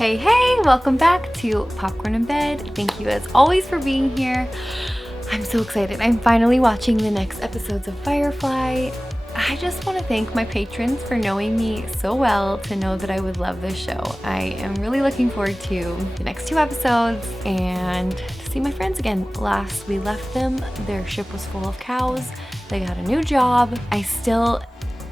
Hey, welcome back to Popcorn in Bed. Thank you as always for being here. I'm so excited. I'm finally watching the next episodes of Firefly. I just want to thank my patrons for knowing me so well to know that I would love this show. I am really looking forward to the next 2 episodes and to see my friends again. Last we left them, their ship was full of cows. They got a new job. I still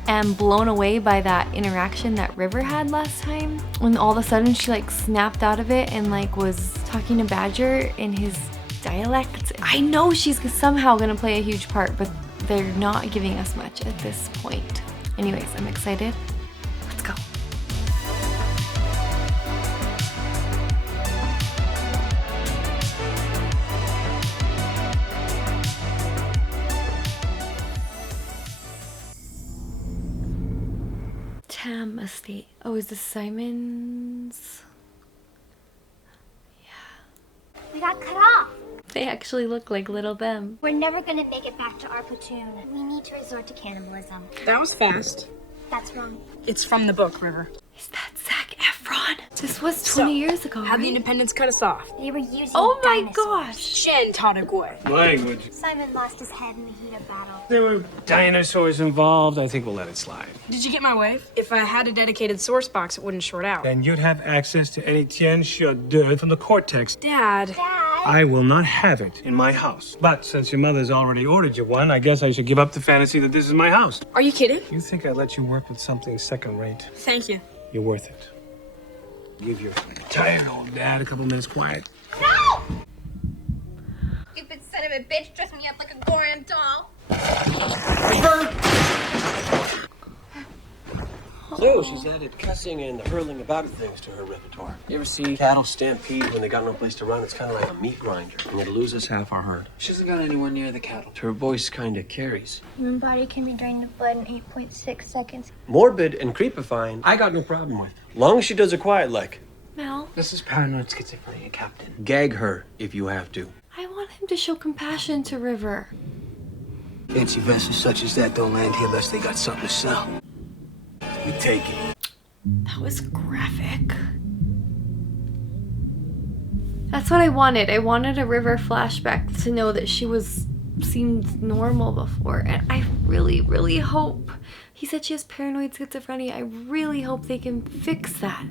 am blown away by that interaction that River had last time when all of a sudden she like snapped out of it and like was talking to Badger in his dialect. I know she's somehow gonna play a huge part, but they're not giving us much at this point. Anyways, I'm excited. Let's go. Tam Estate. Oh, is this Simon's? Yeah. We got cut off. They actually look like little them. We're never gonna make it back to our platoon. We need to resort to cannibalism. That was fast. That's wrong. It's from the book, River. Is that Zac Efron? This was 20 years ago, How'd the right? Independents cut us off? They were using Oh my dinosaurs. gosh! Shen taught it way. Language. Simon lost his head in the heat of battle. There were dinosaurs involved. I think we'll let it slide. Did you get my wave? If I had a dedicated source box, it wouldn't short out. Then you'd have access to any Tien Sha from the cortex. Dad. I will not have it in my house. But since your mother's already ordered you one, I guess I should give up the fantasy that this is my house. Are you kidding? You think I'd let you work with something second-rate? Thank you. You're worth it. Give your tired old dad a couple minutes quiet. No! Stupid son of a bitch dressed me up like a Goran doll. So she's added cussing and hurling about things to her repertoire. You ever see cattle stampede when they got no place to run? It's kind of like a meat grinder, and it'll lose us half our herd. She hasn't gone anywhere near the cattle. Her voice kind of carries. Human body can be drained of blood in 8.6 seconds. Morbid and creepifying, I got no problem with. Long as she does it quiet like. Mel, This is paranoid schizophrenia, Captain. Gag her if you have to. I want him to show compassion to River. Fancy vessels such as that don't land here unless they got something to sell. We take it. That was graphic. That's what I wanted. I wanted a River flashback to know that she seemed normal before. And I really, really hope. He said she has paranoid schizophrenia. I really hope they can fix that.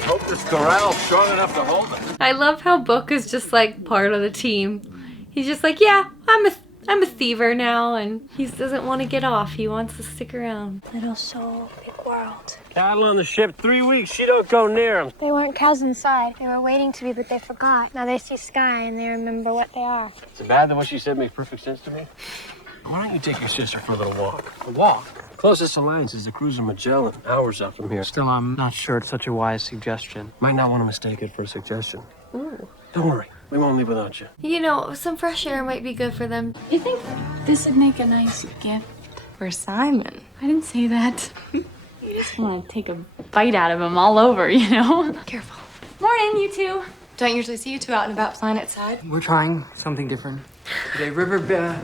Hope this corral's strong enough to hold it. I love how Book is just like part of the team. He's just like, yeah, I'm a thiever now, and he doesn't want to get off. He wants to stick around. Little soul, big world. Cattle on the ship 3 weeks, she don't go near them. They weren't cows inside. They were waiting to be, but they forgot. Now they see sky and they remember what they are. Is it bad that what she said makes perfect sense to me? Why don't you take your sister for a little walk? A walk? Closest alliance is the cruiser Magellan, hours up from here. Still, I'm not sure it's such a wise suggestion. Might not want to mistake it for a suggestion. Ooh. Don't worry, we won't leave without you. You know, some fresh air might be good for them. You think this would make a nice gift for Simon? I didn't say that. You just want to take a bite out of him all over, you know? Careful. Morning, you two. Don't usually see you two out and about planet side. We're trying something different. Today, River,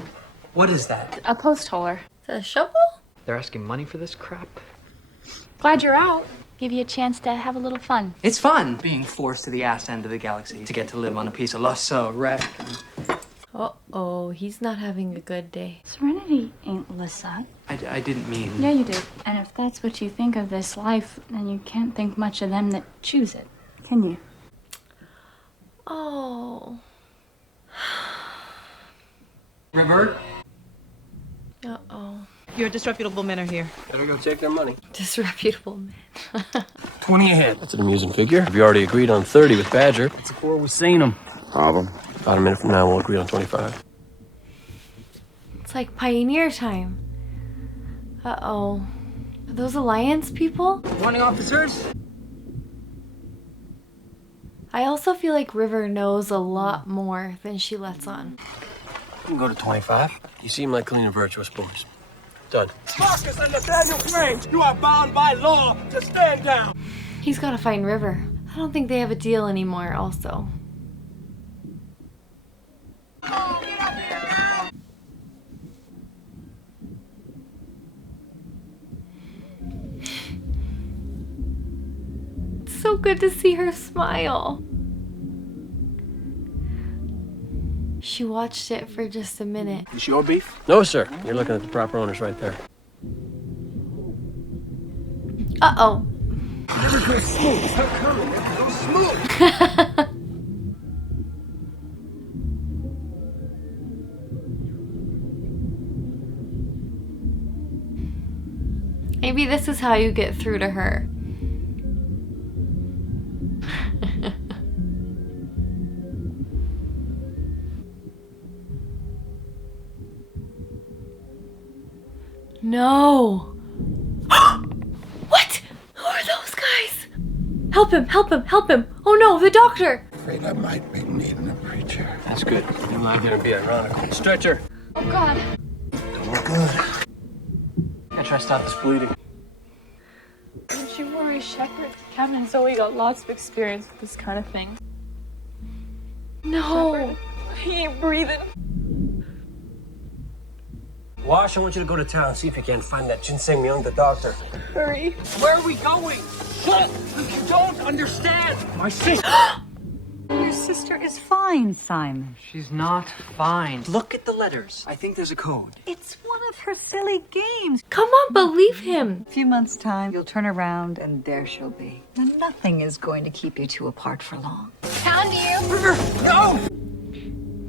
what is that? A post holer. The shovel? They're asking money for this crap? Glad you're out. Give you a chance to have a little fun. It's fun being forced to the ass end of the galaxy to get to live on a piece of Lasso wreck. Uh-oh, he's not having a good day. Serenity ain't Lissa. I didn't mean... Yeah, you did. And if that's what you think of this life, then you can't think much of them that choose it, can you? Oh. River? Uh-oh. Your disreputable men are here. Better go take their money. Disreputable man. 20 ahead. That's an amusing figure. Have you already agreed on 30 with Badger? That's before we've seen them. Problem. About a minute from now, we'll agree on 25. It's like pioneer time. Uh-oh. Are those Alliance people? Morning, officers. I also feel like River knows a lot more than she lets on. You can go to 25. You seem like clean and virtuous boys. Done. Marcus and Nathaniel Crane, you are bound by law to stand down. He's gotta find River. I don't think they have a deal anymore, also. It's so good to see her smile. She watched it for just a minute. This your beef? No, sir. You're looking at the proper owners right there. Uh-oh. Never go smooth. Stop coming. Never go smooth. Maybe this is how you get through to her. No. What? Who are those guys? Help him, help him, help him. Oh no, the doctor. Afraid I might be needing a preacher. That's good. You're not gonna be ironical. Stretcher. Oh, God. Don't look good. Gotta try to stop this bleeding. Don't you worry, Shepherd. Kevin and Zoe got lots of experience with this kind of thing. No. He ain't breathing. Wash, I want you to go to town, see if you can find that Ginseng Myung, the doctor. Hurry. Where are we going? Shut! You don't understand! My sister! Your sister is fine, Simon. She's not fine. Look at the letters. I think there's a code. It's one of her silly games. Come on, believe him. A few months' time, you'll turn around and there she'll be. And nothing is going to keep you two apart for long. Found you. No!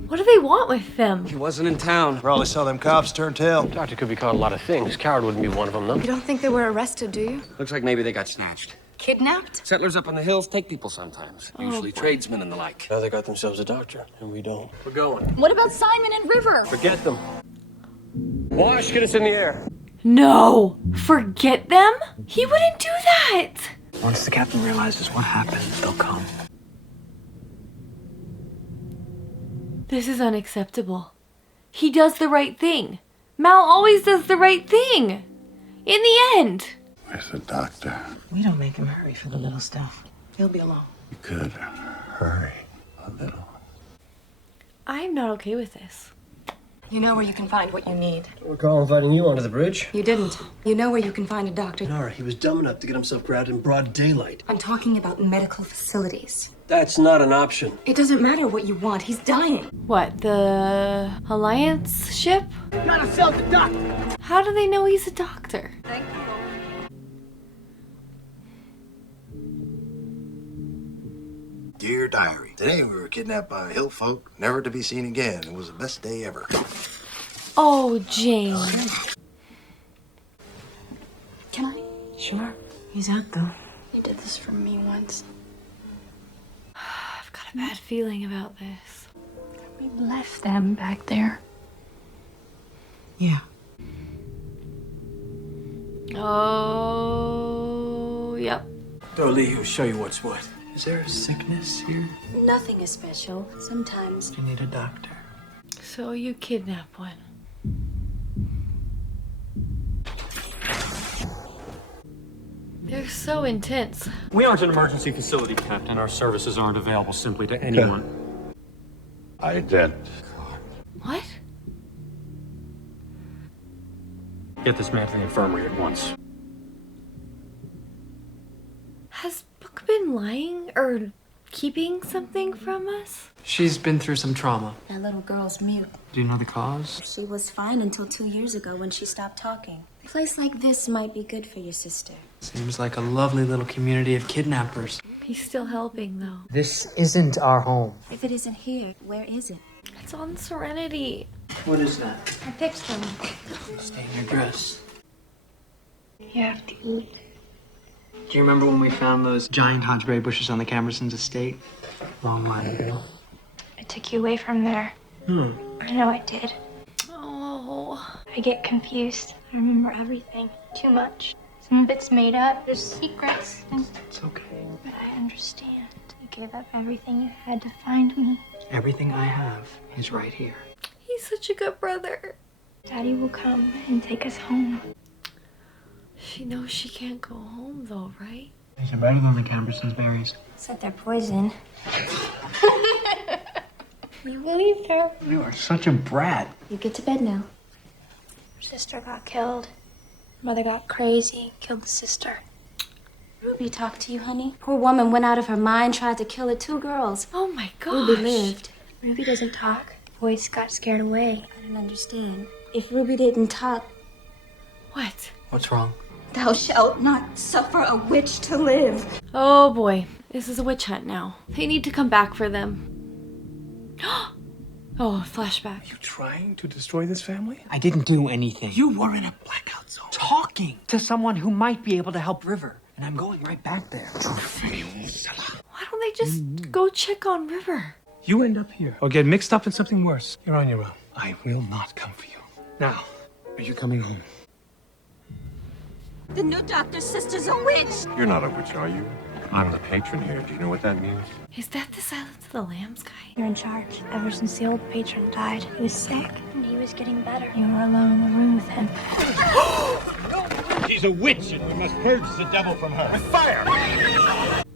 What do they want with them? He wasn't in town. Probably saw them cops turn tail. Doctor could be caught a lot of things. Coward wouldn't be one of them, though. You don't think they were arrested, do you? Looks like maybe they got snatched. Kidnapped? Settlers up on the hills take people sometimes. Usually tradesmen and the like. Now they got themselves a doctor, and we don't. We're going. What about Simon and River? Forget them. Wash, get us in the air. No. Forget them? He wouldn't do that. Once the captain realizes what happened, they'll come. This is unacceptable. He does the right thing. Mal always does the right thing. In the end. Where's the doctor? We don't make him hurry for the little stuff. He'll be alone. You could hurry a little. I'm not okay with this. You know where you can find what you need. Don't recall inviting you onto the bridge. You didn't. You know where you can find a doctor. Nora, he was dumb enough to get himself grabbed in broad daylight. I'm talking about medical facilities. That's not an option. It doesn't matter what you want. He's dying. What, the Alliance ship? Gotta sell the doctor! How do they know he's a doctor? Dear diary, today we were kidnapped by hill folk, never to be seen again. It was the best day ever. Oh, Jane. Can I? Sure. He's out, though. You did this for me once. I've got a bad feeling about this. We left them back there. Yeah. Oh, yep. Dolly, will show you what's what. Is there a sickness here? Nothing is special. Sometimes. You need a doctor. So you kidnap one. They're so intense. We aren't an emergency facility, Captain. Our services aren't available simply to anyone. Ident. What? Get this man to the infirmary at once. Has Book been lying or keeping something from us? She's been through some trauma. That little girl's mute. Do you know the cause? She was fine until 2 years ago when she stopped talking. A place like this might be good for your sister. Seems like a lovely little community of kidnappers. He's still helping, though. This isn't our home. If it isn't here, where is it? It's on Serenity. What is that? I picked them. Stay in your dress. You have to eat. Do you remember when we found those giant hunchberry bushes on the Camersons' estate? Long line ago. I took you away from there. I know I did. Oh. I get confused. I remember everything too much. Some of it's made up. There's secrets. It's okay. But I understand. You gave up everything you had to find me. Everything I have is right here. He's such a good brother. Daddy will come and take us home. She knows she can't go home, though, right? Is it better than the Camersons' berries? Said they're poison. You believed her. You are such a brat. You get to bed now. Her sister got killed. Mother got crazy, killed the sister. Ruby talked to you, honey? Poor woman went out of her mind, tried to kill her 2 girls. Oh my gosh. Ruby lived. Ruby doesn't talk. Voice got scared away. I don't understand. If Ruby didn't talk, What? What's wrong? thou shalt not suffer a witch to live. Oh boy. This is a witch hunt now. They need to come back for them. Oh, flashback. You trying to destroy this family? I didn't do anything. You were in a blackout zone. Talking to someone who might be able to help River, and I'm going right back there. Why don't they just go check on River? You end up here or get mixed up in something worse. You're on your own. I will not come for you. Now, are you coming home? The new doctor's sister's a witch. You're not a witch, are you? I'm the patron here. Do you know what that means? Is that the Silence of the Lambs guy? You're in charge. Ever since the old patron died, he was sick, and he was getting better. You were alone in the room with him. She's a witch, and we must purge the devil from her. With fire!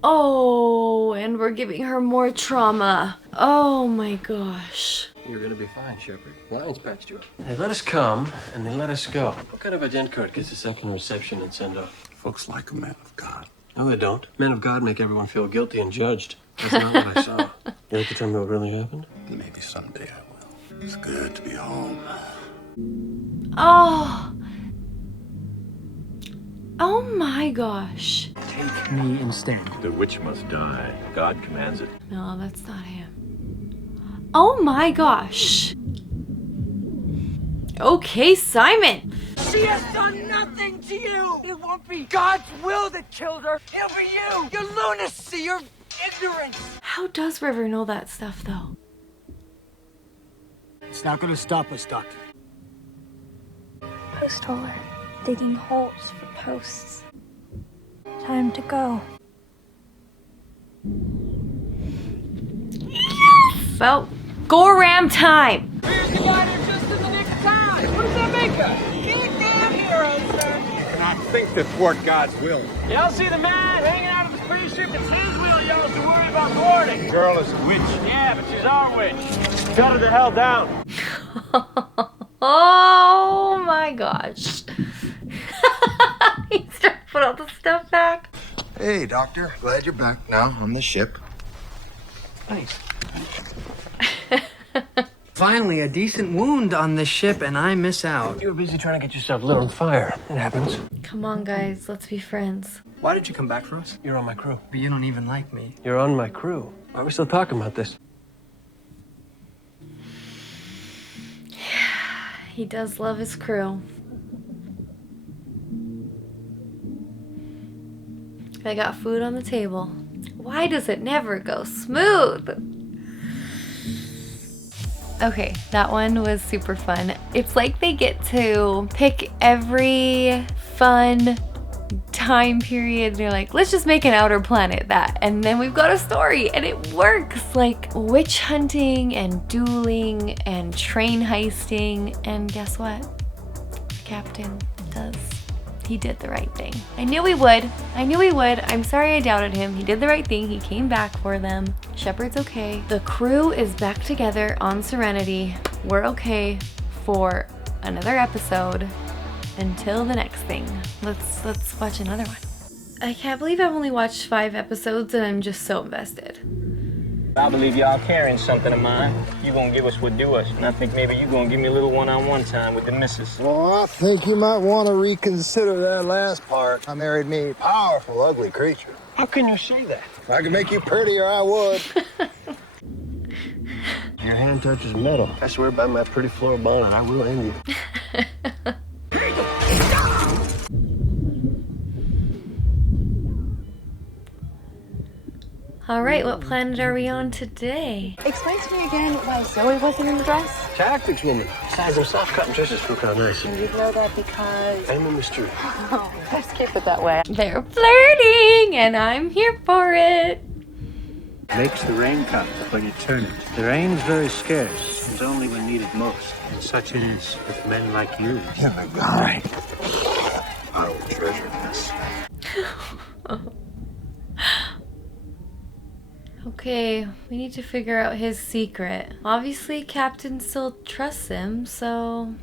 Oh, and we're giving her more trauma. Oh my gosh. You're gonna be fine, Shepard. Lions patched you up. They let us come, and they let us go. What kind of a dent card gets a second reception and send off? Folks like a man of God. No, they don't. Men of God make everyone feel guilty and judged. That's not what I saw. You like to tell me what really happened? Maybe someday I will. It's good to be home. Oh. Oh my gosh. Take me instead. The witch must die. God commands it. No, that's not him. Oh my gosh. Okay, Simon. She has done nothing to you! It won't be God's will that killed her. It'll be you! Your lunacy, your ignorance! How does River know that stuff, though? It's not gonna stop us, Doctor. Post hole, digging holes for posts. Time to go. Well, go ram time. Here's the glider just in the nick of time! What does that make us? Big damn heroes, sir! Cannot think to thwart God's will. Y'all see the man hanging out of the spaceship? It's his will y'all have to worry about thwarting. The girl is a witch. Yeah, but she's our witch. Shut her the hell down. Oh my gosh. He's trying to put all the stuff back. Hey, Doctor. Glad you're back now on the ship. Thanks. Finally, a decent wound on this ship, and I miss out. You were busy trying to get yourself lit on fire. It happens. Come on, guys. Let's be friends. Why did you come back for us? You're on my crew. But you don't even like me. You're on my crew. Why are we still talking about this? He does love his crew. I got food on the table. Why does it never go smooth? Okay, that one was super fun. It's like they get to pick every fun time period. They're like, let's just make an outer planet that. And then we've got a story and it works. Like witch hunting and dueling and train heisting. And guess what? The captain does. He did the right thing. I knew he would. I knew he would. I'm sorry I doubted him. He did the right thing. He came back for them. Shepard's okay. The crew is back together on Serenity. We're okay for another episode. Until the next thing. Let's watch another one. I can't believe I've only watched 5 episodes and I'm just so invested. I believe y'all carrying something of mine. You gonna give us what due us, and I think maybe you gonna give me a little one-on-one time with the missus. Well, I think you might want to reconsider that last part. I married me a powerful, ugly creature. How can you say that? If I could make you prettier, I would. Your hand touches metal. I swear by my pretty floral bonnet, I will end you. All right, what planet are we on today? Explain to me again why Zoe wasn't in the dress. Tactics, woman. Besides, them soft cotton dresses look kind of nice. And you know that because... I'm a mystery. Oh, let's keep it that way. They're flirting and I'm here for it. Makes the rain come when you turn it. The rain is very scarce. It's only when needed most. And such it is with men like you. You're the guy. I will treasure this. Okay, we need to figure out his secret. Obviously, Captain still trusts him, so...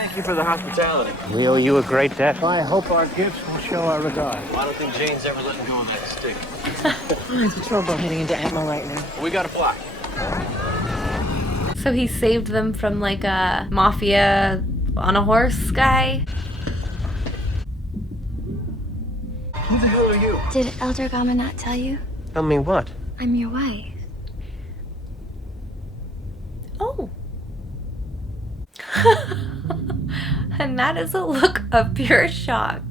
Thank you for the hospitality. We owe you a great debt. I hope our gifts will show our regard. Well, I don't think Jane's ever letting go of that stick. There's a turbo heading into Atmo right now. We got to fly. So he saved them from like a mafia on a horse guy. Who the hell are you? Did Elder Gama not tell you? Tell me what? I'm your wife. Oh. And that is a look of pure shock.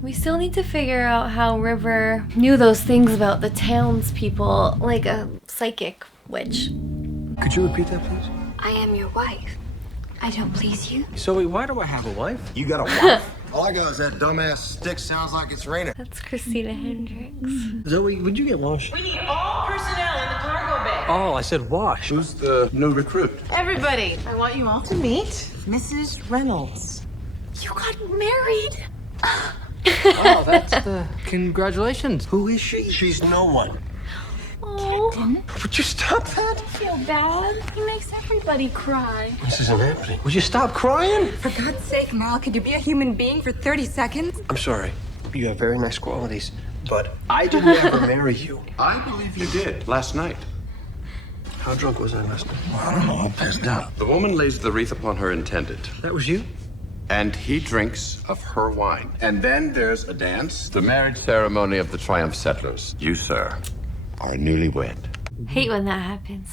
We still need to figure out how River knew those things about the townspeople, like a psychic witch. Could you repeat that, please? I am your wife. I don't please you. Zoe, why do I have a wife? You got a wife? All I got is that dumbass stick sounds like it's raining. That's Christina Hendricks. Zoe, would you get washed? We need all personnel in the cargo bay. Oh, I said wash. Who's the new recruit? Everybody, I want you all to meet Mrs. Reynolds. You got married? Oh, that's the... Congratulations. Who is she? She's no one. Oh. Would you stop that? I feel bad. He makes everybody cry. This isn't happening. Would you stop crying? For God's sake, Mal, could you be a human being for 30 seconds? I'm sorry. You have very nice qualities, but I didn't ever marry you. I believe you did last night. How drunk was I last night? Well, I don't know. I'm pissed out. The woman lays the wreath upon her intended, That was you? and he drinks of her wine. And then there's a dance, the marriage ceremony of the Triumph settlers. You, sir, are newlywed. Hate when that happens.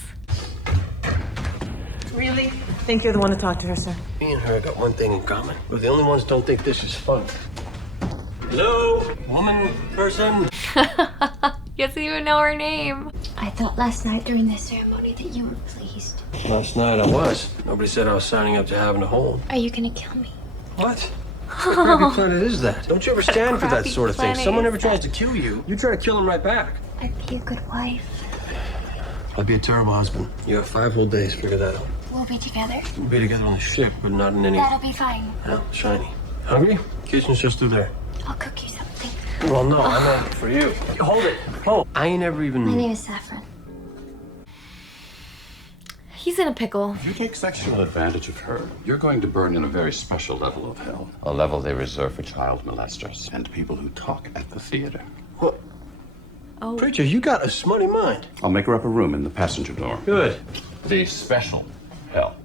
Really? Think you're the one to talk to her, sir? Me and her got one thing in common. We're the only ones who don't think this is fun. Hello? Woman? Person? You doesn't even know her name. I thought last night during the ceremony that you were pleased. Last night I was. Nobody said I was signing up to having a home. Are you gonna kill me? What? What crappy planet is that? Don't you ever stand for that crappy sort of thing. planet Someone is ever tries to kill you, you try to kill them right back. I'd be a good wife. I'd be a terrible husband. You have 5 whole days to figure that out. We'll be together. We'll be together on the ship, but not in any... That'll be fine. No, shiny. Hungry? Kitchen's just through there. I'll cook you something. Well, no, I meant for you. Hold it. Oh, I ain't ever even... My name is Saffron. He's in a pickle. If you take sexual advantage of her, you're going to burn in a very special level of hell. A level they reserve for child molesters and people who talk at the theater. What? Oh. Preacher, you got a smutty mind. I'll make her up a room in the passenger door. Good. The special hell.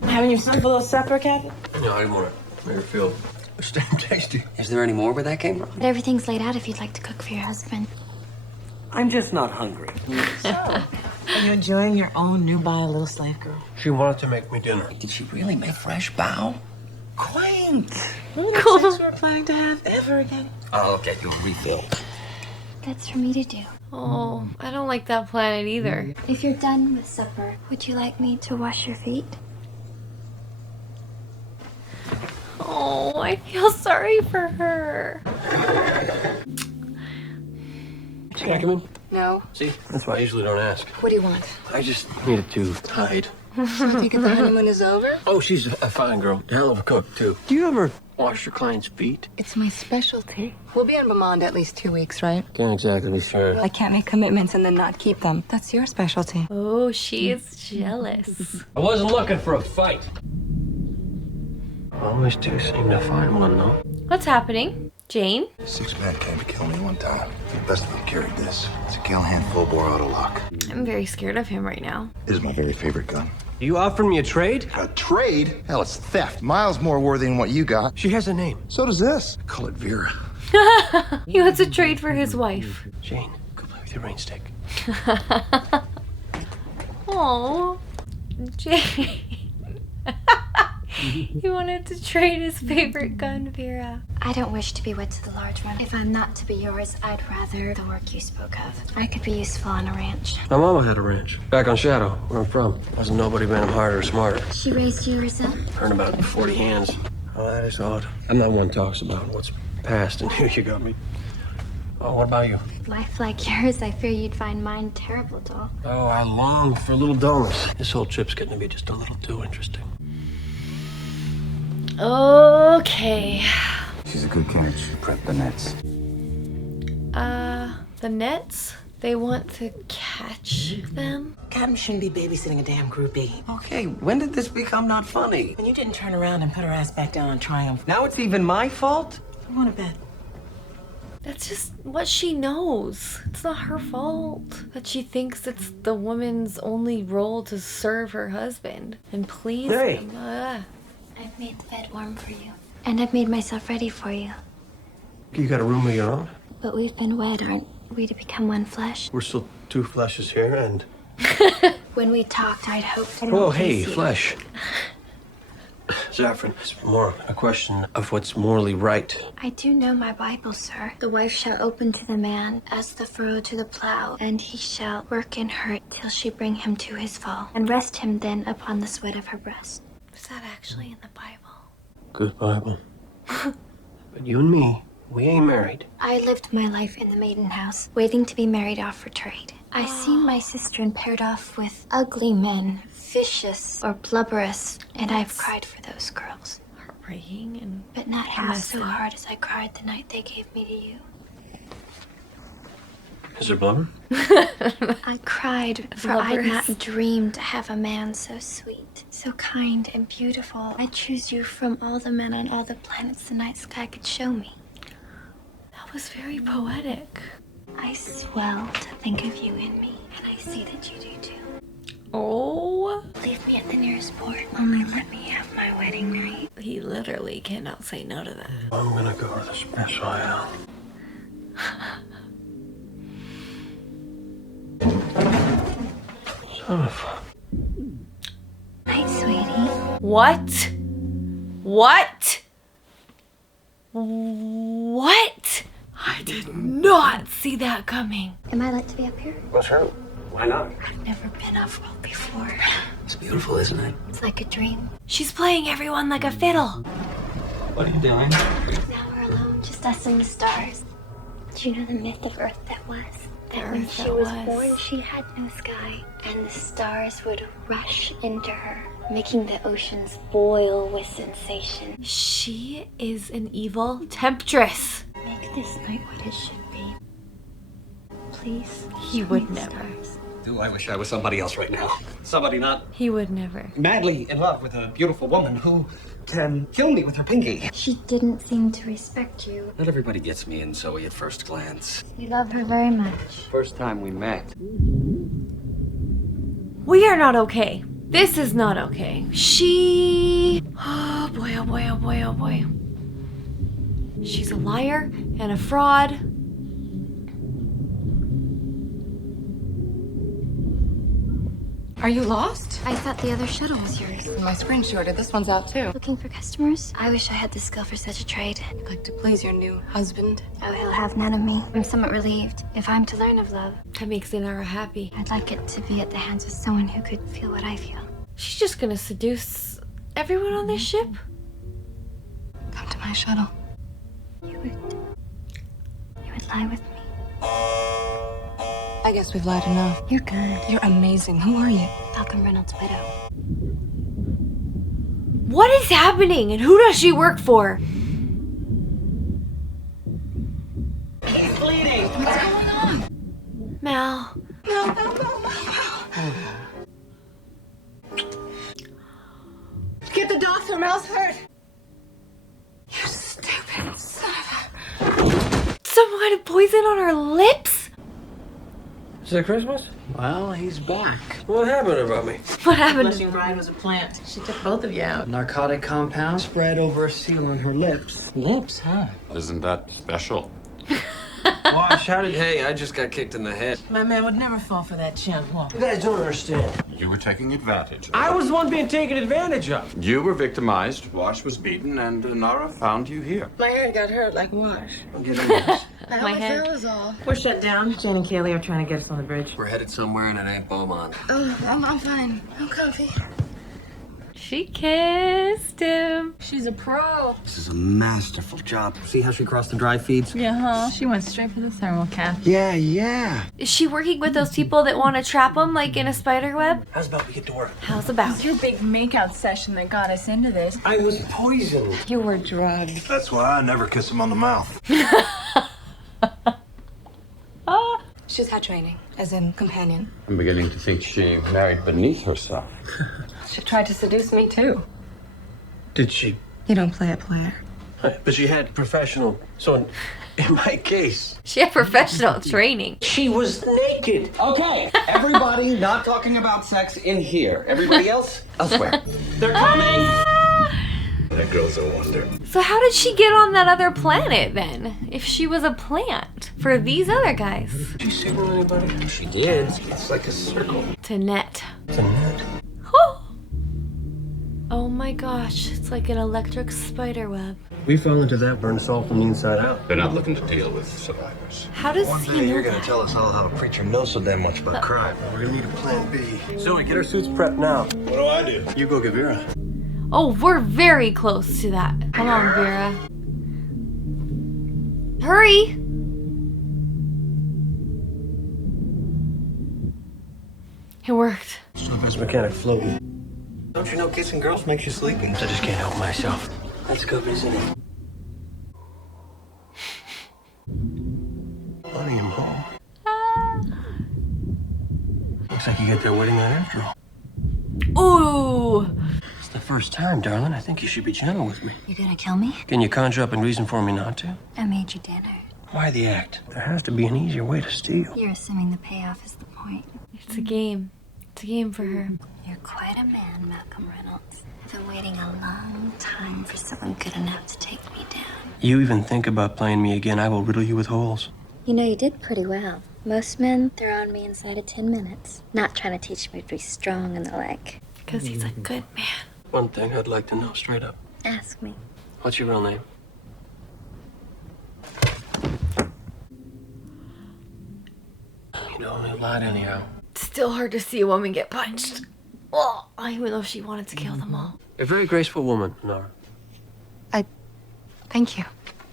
Having yourself a little supper, Captain? No, I didn't want to make her feel damn tasty. Is there any more where that came from? But everything's laid out if you'd like to cook for your husband. I'm just not hungry. Are you enjoying your own new buy a little slave girl? She wanted to make me dinner. Did she really make a fresh bow? Quaint. Maybe that's sex we're planning to have ever again. I'll get you a refill. That's for me to do. Oh, I don't like that planet either. If you're done with supper, would you like me to wash your feet? Oh, I feel sorry for her. Can I come in? No. See, that's why I usually don't ask. What do you want? I just needed to hide. So you think the honeymoon is over? Oh, she's a fine girl. A hell of a cook, too. Do you ever wash your clients' feet? It's my specialty. We'll be in Beaumont at least 2 weeks, right? Can't exactly be sure. I can't make commitments and then not keep them. That's your specialty. Oh, she is jealous. I wasn't looking for a fight. Always do seem to find one, though. What's happening? Jane? 6 men came to kill me one time. The best of them carried this. It's a Callahan full-bore autolock. I'm very scared of him right now. It is my very favorite gun. You offering me a trade? A trade? Hell, it's theft. Miles more worthy than what you got. She has a name. So does this. I call it Vera. He wants a trade for his wife. Jane, go play with your rain stick. Oh, Jane. He wanted to trade his favorite gun, Vera. I don't wish to be wed to the large one. If I'm not to be yours, I'd rather the work you spoke of. I could be useful on a ranch. My mama had a ranch. Back on Shadow, where I'm from. Wasn't nobody been harder or smarter. She raised you herself? Earned about 40 hands. Oh, that is odd. I'm not one who talks about what's past, and here you got me. Oh, what about you? Life like yours, I fear you'd find mine terrible, doll. Oh, I long for a little dullness. This whole trip's getting to be just a little too interesting. Okay. She's a good catch. Prep the nets. The nets? They want to catch them? Adam shouldn't be babysitting a damn groupie. Okay, when did this become not funny? And you didn't turn around and put her ass back down on Triumph. Now it's even my fault? I'm going to bed. That's just what she knows. It's not her fault that she thinks it's the woman's only role to serve her husband and please him. I've made the bed warm for you. And I've made myself ready for you. You got a room of your own? But we've been wed, aren't we, to become one flesh? We're still two fleshes here, and... When we talked, I'd hoped... Oh, hey, flesh. Saffron, it's more a question of what's morally right. I do know my Bible, sir. The wife shall open to the man as the furrow to the plow, and he shall work in her till she bring him to his fall, and rest him then upon the sweat of her breast. Is that actually in the Bible? Good Bible. But you and me, we ain't married. I lived my life in the maiden house, waiting to be married off for trade. I seen my sister paired off with ugly men, vicious or blubberous, and I've cried for those girls. Heartbreaking and... But not half so hard as I cried the night they gave me to you. Is there blubber? I cried, for I'd not dreamed to have a man so sweet, so kind and beautiful. I choose you from all the men on all the planets the night sky could show me. That was very poetic. I swell to think of you in me, and I see that you do too. Oh. Leave me at the nearest port. Only let me have my wedding night. He literally cannot say no to that. I'm gonna go to the special isle. Son of a... Night, sweetie. What? What? What? I did not see that coming. Am I let to be up here? What's her? Why not? I've never been off-world before. It's beautiful, isn't it? It's like a dream. She's playing everyone like a fiddle. What are you doing? Now we're alone, just us and the stars. Do you know the myth of Earth that was? That when she was born, she had no sky, and the stars would rush into her, making the oceans boil with sensation. She is an evil temptress. Make this night what it should be. Please. He would never. Do I wish I was somebody else right now. Somebody not He would never. madly in love with a beautiful woman who can kill me with her pinky. She didn't seem to respect you. Not everybody gets me and Zoe at first glance. You love her very much. First time we met. We are not okay. This is not okay. She... Oh boy, oh boy, oh boy, oh boy. She's a liar and a fraud. Are you lost? I thought the other shuttle was yours. My screen shorted. This one's out too. Looking for customers? I wish I had the skill for such a trade. I'd like to please your new husband. Oh, he'll have none of me. I'm somewhat relieved. If I'm to learn of love, That makes Inara happy. I'd like it to be at the hands of someone who could feel what I feel. She's just gonna seduce everyone on this ship? Come to my shuttle. You would lie with me. I guess we've lied enough. You're good. You're amazing. Who are you? Malcolm Reynolds' widow. What is happening and who does she work for? He's bleeding. What's going on? Mal. No. Get the doctor, Mel's hurt. You stupid son of Some kind of poison on her lips? Is it Christmas? Well, he's back. What happened about me? What happened? Blessing Bride was a plant. She took both of you out. Narcotic compound spread over a seal on her lips. Lips, huh? Isn't that special? Oh, I shouted, hey, I just got kicked in the head. My man would never fall for that chump. You guys don't understand. You were taking advantage. I was the one being taken advantage of. You were victimized, Wash was beaten, and Nara found you here. My hand got hurt like Wash. I'm getting this. My head. That was all. We're shut down. Jen and Kaylee are trying to get us on the bridge. We're headed somewhere and it ain't Beaumont. I'm fine. I'm comfy. She kissed him. She's a pro. This is a masterful job. See how she crossed the dry feeds? Yeah, huh? She went straight for the thermal cap. Yeah. Is she working with those people that want to trap them like in a spider web? How's about we get to work? How's about? It's your big makeout session that got us into this. I was poisoned. You were drugged. That's why I never kiss him on the mouth. She's had training, as in companion. I'm beginning to think she married beneath herself. She tried to seduce me, too. Did she? You don't play a player. But she had professional. So in my case, She had professional training. she was naked. Okay, everybody not talking about sex in here. Everybody else, elsewhere. They're coming. That girl's a wonder. So how did she get on that other planet then? If she was a plant for these other guys? Did you signal anybody? She did. It's like a circle. To net. It's a net. Oh my gosh, it's like an electric spider web. We fell into that, burned us all from the inside out. They're not looking to deal with survivors. How does One he day know you're gonna that? tell us all how a preacher knows so damn much about crime. We're gonna need a plan B. Zoe, get our suits prepped now. What do I do? You go get Vera. Oh, we're very close to that. Come on, Vera. Hurry! It worked. Surface mechanic floating. Don't you know kissing girls makes you sleepy? I just can't help myself. Let's go visit him. Honey, I'm home. Looks like you get their wedding night after all. Ooh! It's the first time, darling. I think you should be gentle with me. You gonna kill me? Can you conjure up a reason for me not to? I made you dinner. Why the act? There has to be an easier way to steal. You're assuming the payoff is the point. It's a game. It's a game for her. You're quite a man, Malcolm Reynolds. I've been waiting a long time for someone good enough to take me down. You even think about playing me again, I will riddle you with holes. You know, you did pretty well. Most men, they're on me inside of 10 minutes. Not trying to teach me to be strong in the leg. Because he's a good man. One thing I'd like to know straight up. Ask me. What's your real name? You know, you lied anyhow. It's still hard to see a woman get punched. Oh, even though she wanted to kill them all. You're a very graceful woman, Nora. Thank you.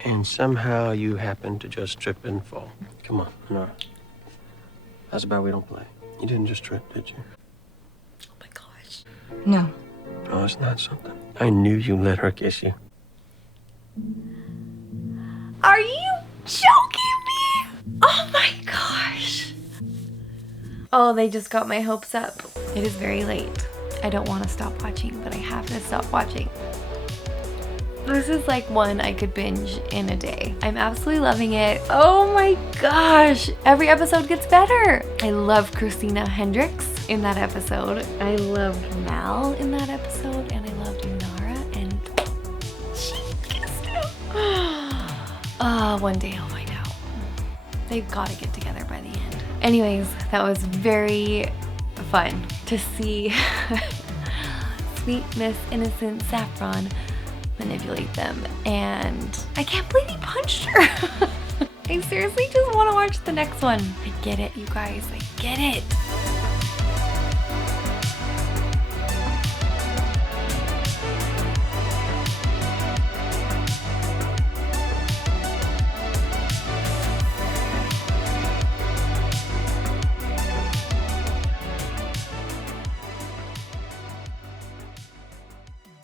And somehow you happen to just trip and fall. Come on, Nora. How's about we don't play? You didn't just trip, did you? Oh my gosh. No. Oh, it's not something. I knew you let her kiss you. Are you joking me? Oh my gosh. Oh, they just got my hopes up. It is very late. I don't want to stop watching, but I have to stop watching. This is like one I could binge in a day. I'm absolutely loving it. Oh my gosh. Every episode gets better. I love Christina Hendricks in that episode. I loved Mal in that episode. And I loved Nara. And she kissed him. One day I'll find out. They've got to get together by the end. Anyways, that was very fun to see sweet Miss Innocent Saffron manipulate them, and I can't believe he punched her. I seriously just want to watch the next one. I get it, you guys. I get it.